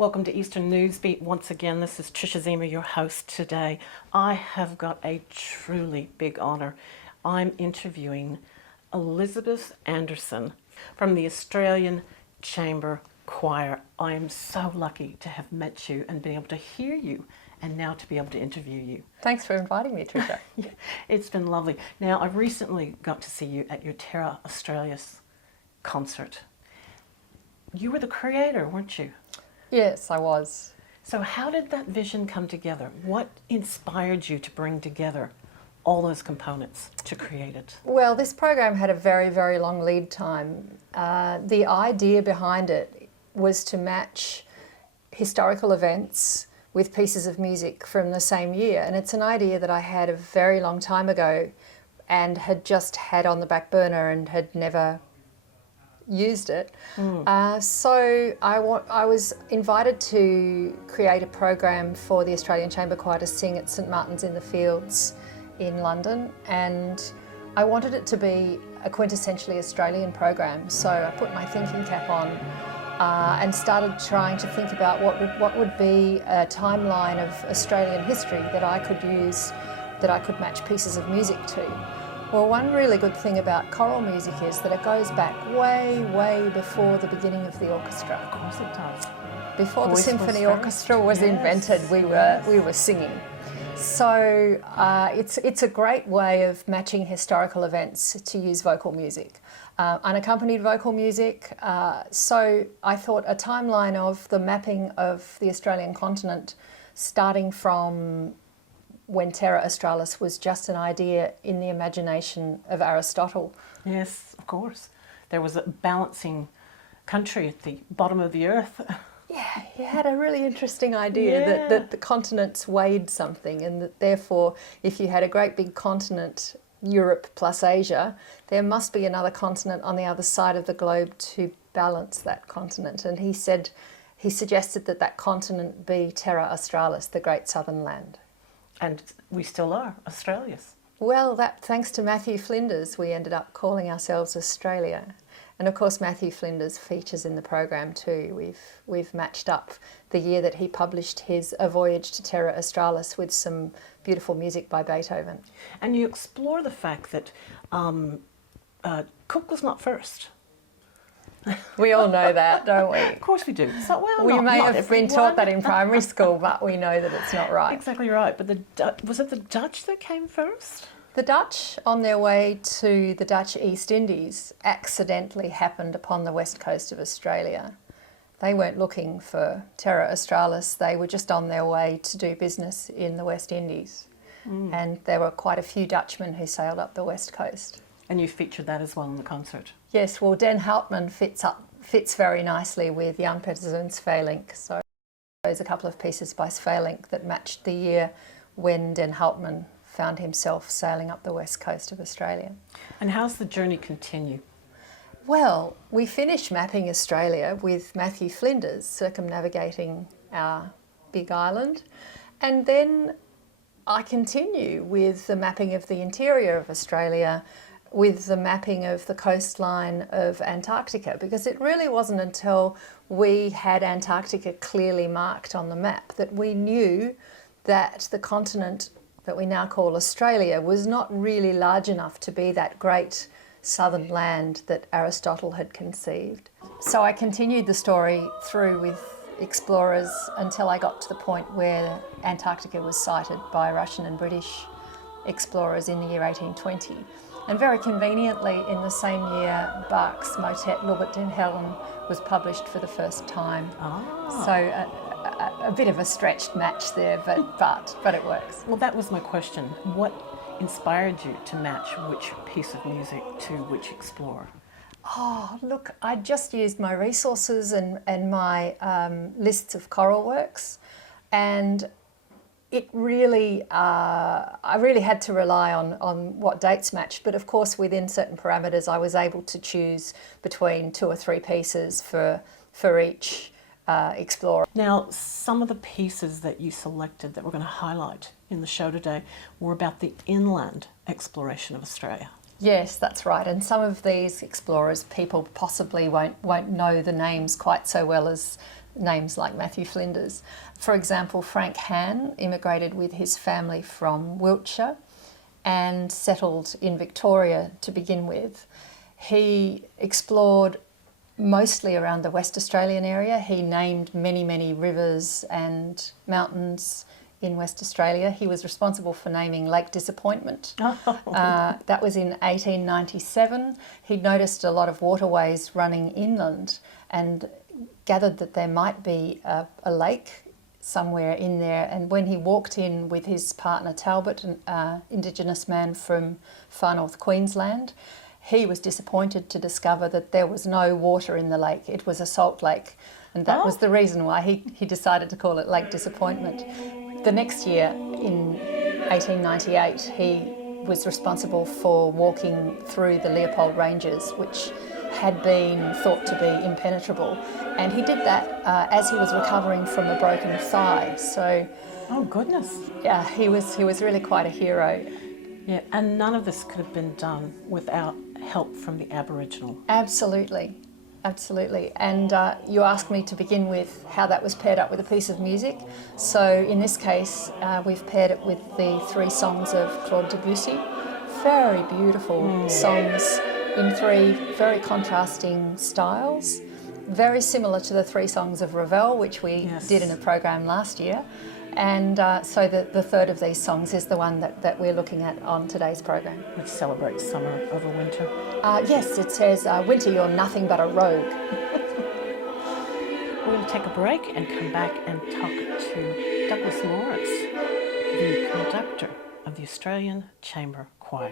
Welcome to Eastern Newsbeat. Once again, this is Tricia Ziemer, your host today. I have got a truly big honor. I'm interviewing Elizabeth Anderson from the Australian Chamber Choir. I am so lucky to have met you and been able to hear you and now to be able to interview you. Thanks for inviting me, Tricia. Yeah, it's been lovely. Now, I recently got to see you at your Terra Australis concert. You were the creator, weren't you? Yes, I was. So how did that vision come together? What inspired you to bring together all those components to create it? Well, this program had a very, very long lead time. The idea behind it was to match historical events with pieces of music from the same year. And it's an idea that I had a very long time ago and had just had on the back burner and had never used it. So I was invited to create a program for the Australian Chamber Choir to sing at St Martin's in the Fields in London, and I wanted it to be a quintessentially Australian program. So I put my thinking cap on and started trying to think about what would be a timeline of Australian history that I could use, that I could match pieces of music to. Well, one really good thing about choral music is that it goes back way, way before the beginning of the orchestra. Of course it does. Before the symphony orchestra was invented, we were singing. So it's a great way of matching historical events to use vocal music, unaccompanied vocal music. So I thought a timeline of the mapping of the Australian continent, starting from when Terra Australis was just an idea in the imagination of Aristotle. Yes, of course. There was a balancing country at the bottom of the earth. Yeah, he had a really interesting idea that the continents weighed something, and that therefore if you had a great big continent, Europe plus Asia, there must be another continent on the other side of the globe to balance that continent. And he suggested that that continent be Terra Australis, the Great Southern Land. And we still are Australians. Well, thanks to Matthew Flinders, we ended up calling ourselves Australia. And of course, Matthew Flinders features in the program too. We've matched up the year that he published his A Voyage to Terra Australis with some beautiful music by Beethoven. And you explore the fact that Cook was not first. We all know that, don't we? Of course we do. So, well, we may not have been taught that in primary school, but we know that it's not right. Exactly right. But was it the Dutch that came first? The Dutch, on their way to the Dutch East Indies, accidentally happened upon the west coast of Australia. They weren't looking for Terra Australis, they were just on their way to do business in the West Indies. And there were quite a few Dutchmen who sailed up the west coast. And you featured that as well in the concert. Yes, well, Den Houtman fits very nicely with Jan Petersen Svelink. So there's a couple of pieces by Svelink that matched the year when Den Houtman found himself sailing up the west coast of Australia. And how's the journey continue? Well, we finished mapping Australia with Matthew Flinders circumnavigating our big island, and then I continue with the mapping of the interior of Australia, with the mapping of the coastline of Antarctica, because it really wasn't until we had Antarctica clearly marked on the map that we knew that the continent that we now call Australia was not really large enough to be that great southern land that Aristotle had conceived. So I continued the story through with explorers until I got to the point where Antarctica was sighted by Russian and British explorers in the year 1820. And very conveniently, in the same year, Bach's motet Lobet den Helden was published for the first time. So a bit of a stretched match there, but it works. Well, that was my question. What inspired you to match which piece of music to which explorer? Oh, look, I just used my resources and my lists of choral works, and it really, I really had to rely on what dates matched, but of course within certain parameters I was able to choose between 2 or 3 pieces for each explorer. Now, some of the pieces that you selected that we're going to highlight in the show today were about the inland exploration of Australia. Yes, that's right. And some of these explorers, people possibly won't know the names quite so well as names like Matthew Flinders. For example, Frank Hann immigrated with his family from Wiltshire and settled in Victoria to begin with. He explored mostly around the West Australian area. He named many, many rivers and mountains in West Australia. He was responsible for naming Lake Disappointment. That was in 1897. He'd noticed a lot of waterways running inland and gathered that there might be a lake somewhere in there. And when he walked in with his partner Talbot, an Indigenous man from far north Queensland, he was disappointed to discover that there was no water in the lake. It was a salt lake. And that was the reason why he decided to call it Lake Disappointment. The next year, in 1898, he was responsible for walking through the Leopold Ranges, which had been thought to be impenetrable. And he did that as he was recovering from a broken thigh. So, oh goodness. Yeah, he was really quite a hero. Yeah, and none of this could have been done without help from the Aboriginal. Absolutely. Absolutely. And you asked me to begin with how that was paired up with a piece of music. So in this case, we've paired it with the 3 songs of Claude Debussy. Very beautiful songs in 3 very contrasting styles. Very similar to the 3 songs of Ravel, which we did in a program last year. And so the third of these songs is the one that we're looking at on today's program. Which celebrates summer over winter. Yes, it says, winter, you're nothing but a rogue. We're going to take a break and come back and talk to Douglas Lawrence, the conductor of the Australian Chamber Choir.